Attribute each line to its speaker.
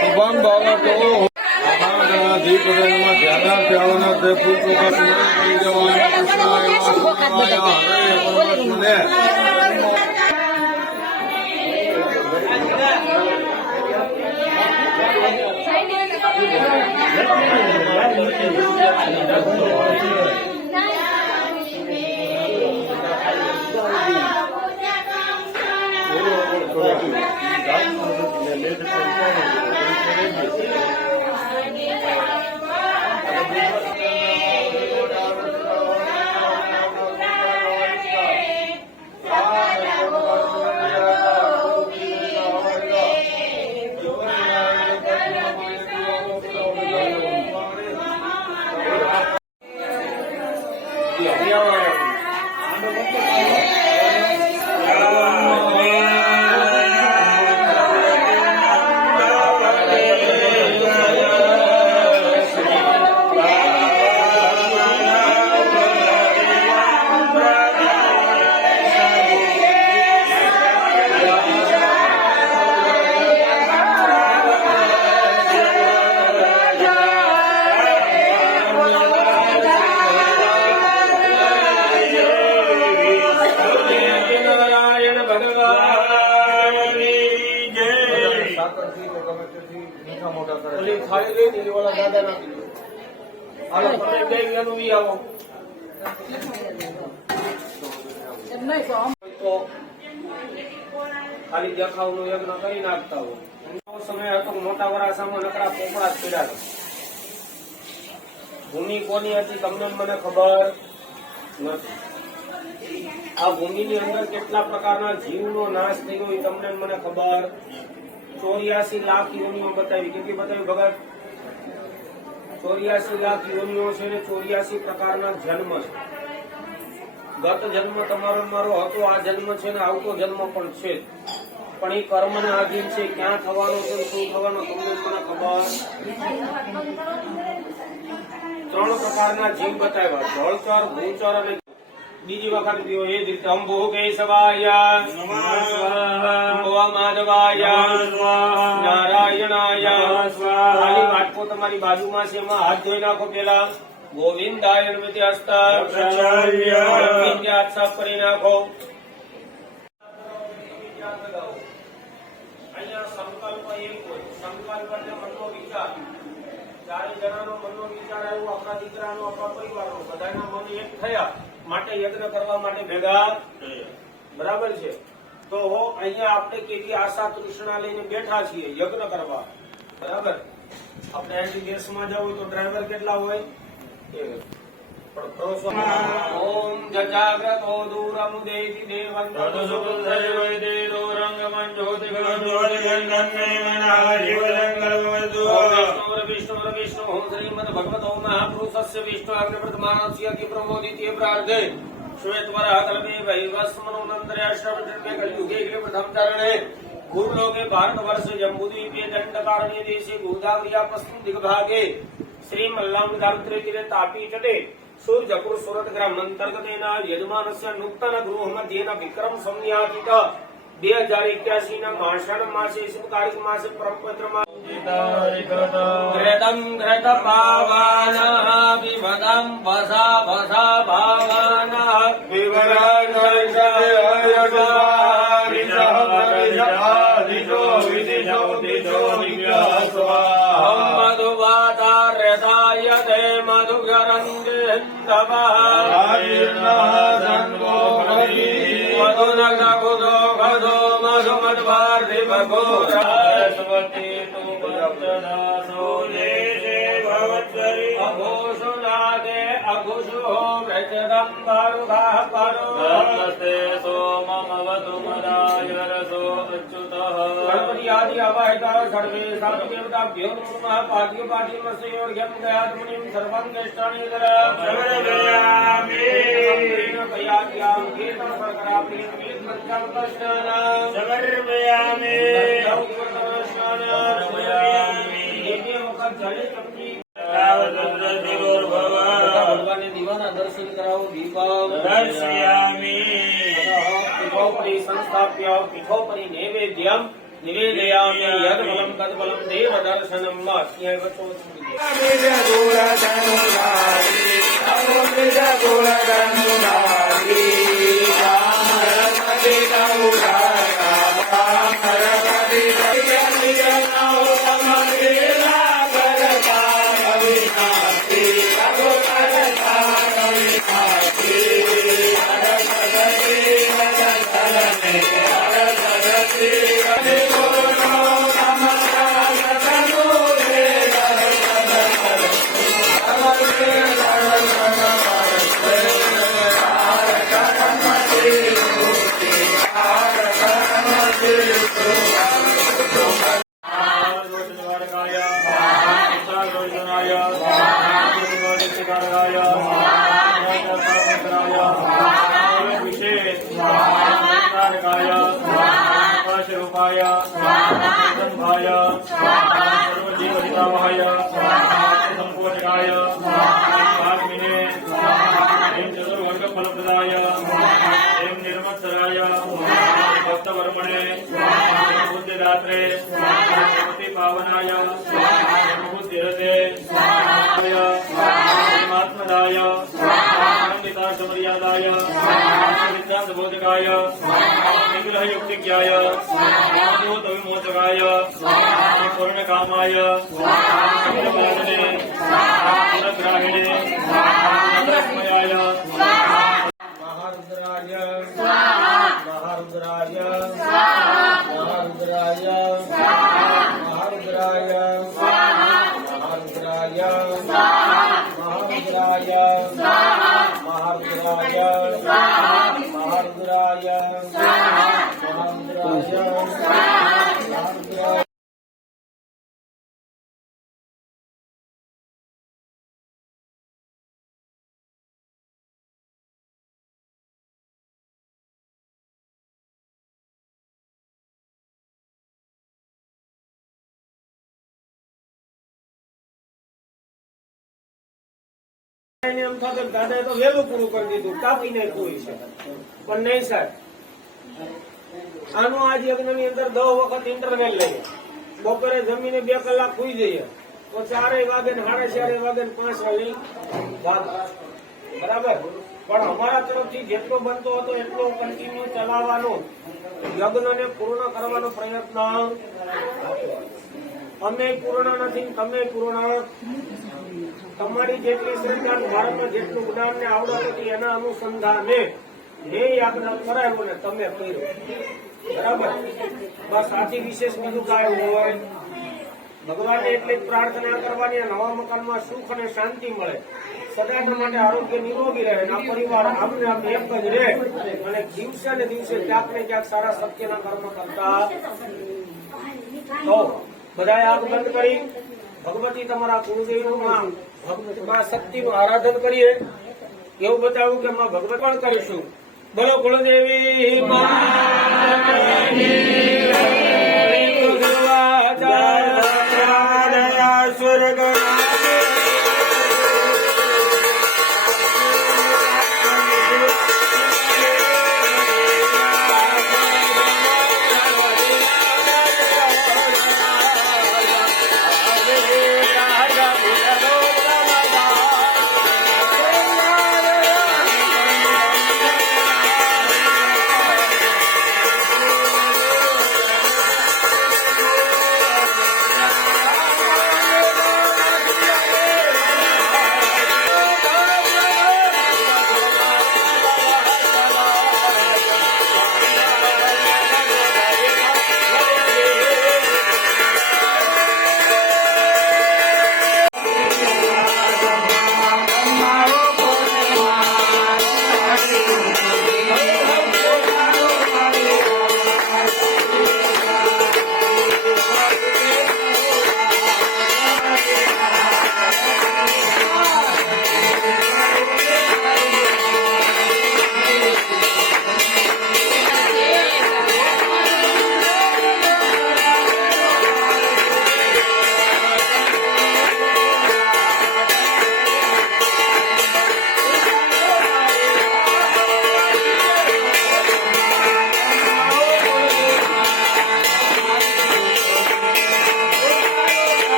Speaker 1: શુભમ ભવતો દીપ ધ્યાનાર્થી આવવાના તે ચોખા કરી દેવાના
Speaker 2: Thank you. 有没有啊？ખાલી દેખાવનું યજ્ઞ કરી નાખતા હોય. સમય હતો મોટા વરાસામાં નકરા પોપડા જ પીડા ભૂમિ કોની હતી તમને મને ખબર નથી. આ ભૂમિની અંદર કેટલા પ્રકારના જીવનો નાશ થયો એ તમને મને ખબર. ચોર્યાસી લાખ યોનિઓ બતાવી. કેટલી બતાવી ભગત? ચોર્યાસી લાખ યોનિઓ છે ને ચોર્યાસી પ્રકારના જન્મ છે. ગત જન્મ તમારો મારો હતો, આ જન્મ છે ને આવતો જન્મ પણ છે. પણ એ કર્મના આધીન છે, ક્યાં થવાનો છે શું થવાનો તમને મને ખબર? ત્રણ પ્રકારના જીવ બતાવ્યા, જળચર, ભૂચર અને બીજી વખત પીવો એ જ રીતે અંબુ કેશવાય માધવાય નારાયણાય ખાલી વાટકો તમારી બાજુમાં છે એમાં હાથ ધોઈ નાખો પેલા. ગોવિંદાય નમતે હસ્તા હાથ સાફ કરી નાખો. સંકલ્પ એક હોય. સંકલ્પ એટલે મનનો વિચાર. ચારે જણાનો મનનો વિચાર આવ્યો આપણા દીકરાનો આપણા પરિવારનો. બધાના મન એક થયા. માટે યજ્ઞ કરવા માટે ભેગા બરાબર છે? તો અહીંયા આપણે કેવી આશા તૃષ્ણા લઈને બેઠા છીએ યજ્ઞ કરવા. બરાબર? આપણે અહીંથી દેશમાં જવું હોય તો ડ્રાઈવર કેટલા હોય? ઓમ જજાગ્રતો દૂરમ દેવી દેવં
Speaker 1: તદુ સુખદૈવૈતે દોરંગમં જ્યોતિગણજ્યોતિગણજ્યોતિગણનાજીવલંગલમવતુ
Speaker 2: વિષ્ણુર વિષ્ણુ શ્રીમદ ભગવતો મહાપુરુષસ્ય વિષ્ણુ અગ્નિપ્રથમાનસ્ય કી પ્રમોદિત્ય પ્રાર્થે શ્વેતવરઃ કલ્પે વૈવસ્મનોનંતર્યાશ્રવજન્મે કલયુગે કે પ્રથમ ચરણે ભૂલોકે ભારતવર્ષ જંબુદ્વીપે દંડકારણ્ય દેશે ગોદાવર્યા પશ્ચિમ દિગ્ભાગે. શ્રી મલ્લામ દારિદ્ર્ય તીરે તાપી તટે સૂર્યપુર સુરત ગ્રામ અંતર્ગતેન યજમાનસ્ય નૂતન ગૃહ મધ્યેન વિક્રમ સંન્યાતિત બે હજાર એક્યાસી ના માષાઢ માસે શુભ માસે પરમપત્રમાં ઘૃતમ ઘૃત પાવાન વિમદમ ભસા ભસા ભાવાન મધુવાતાર્યદાય તે કુદો ગધો सरस्वती तु वचना ब्रह्मसे सोममवतु मदायरसो अच्युतः सर्वदियादि अवहिता सर्वे सर्वदेवताभ्यो नमः पाद्योपाधिमस्योर्घ्यं गयात्मनिं सर्वं ज्येष्ठानि समर्पयामि समर्पयामि मुखं जले જીવન દર્શન કરાવો દીપક દર્શયામી. પીઠોપરી સંસ્થાપ્ય પીઠોપરી નૈવેદ્યમ નિવેદયામિ યદબલમ તદબલમ દેવ દર્શનમ. विष्णुवर्धनाय स्वाहाय स्वाहाय विशेष स्वाहाय स्वाहाय स्वाहाय सर्वजीवहितावाय संपोषकाय स्वाहाग्मिने एम चतुर्वर्ग फलप्रदाय एम निर्मत्सराय भक्तवर्मणे बुद्धिदात्रे पतिपावनाय હિતાય પરમાત્મદાય પંડિતાર્થ મર્યાદાય વિદ્યાર્થ બોધકાય નિગ્રહયુક્તિજ્ઞાય ભૂત વિમોચકાય પૂર્ણકામાય બપોરે જમીને બે કલાક સુઈ જઈએ. તો ચારેય વાગે સાડા ચારે વાગે પાંચ વાગે બરાબર? પણ અમારા તરફથી જેટલો બનતો હતો એટલો કન્ટિન્યુ ચલાવવાનો. યજ્ઞને પૂર્ણ કરવાનો પ્રયત્ન. અમે પૂર્ણ નથી તમે પૂર્ણ. તમારી જેટલી સંતાન ભારતમાં જેટલું જ્ઞાન ને આવડત હતી એના અનુસંધાને મેં યાદના કરાયો ને તમે કર્યું. બરાબર? બસ આથી વિશેષ બીજું કાંઈ હોય. ભગવાનને એટલી જ પ્રાર્થના કરવાની નવા મકાનમાં સુખ અને શાંતિ મળે. સદાના માટે આરોગ્ય નિરોગી રહે આ પરિવાર આમને આમ એક જ રહે. અને દિવસે ને દિવસે ક્યાંક ને ક્યાંક સારા સત્યના કર્મ કરતા તો બધાએ આગ બંધ કરી. ભગવતી તમારા કુળદેવીનું નામ, ભગવતી શક્તિનું આરાધન કરીએ. એવું બતાવ્યું કે માં ભગવત પણ કરીશું. બોલો કુળદેવી માતની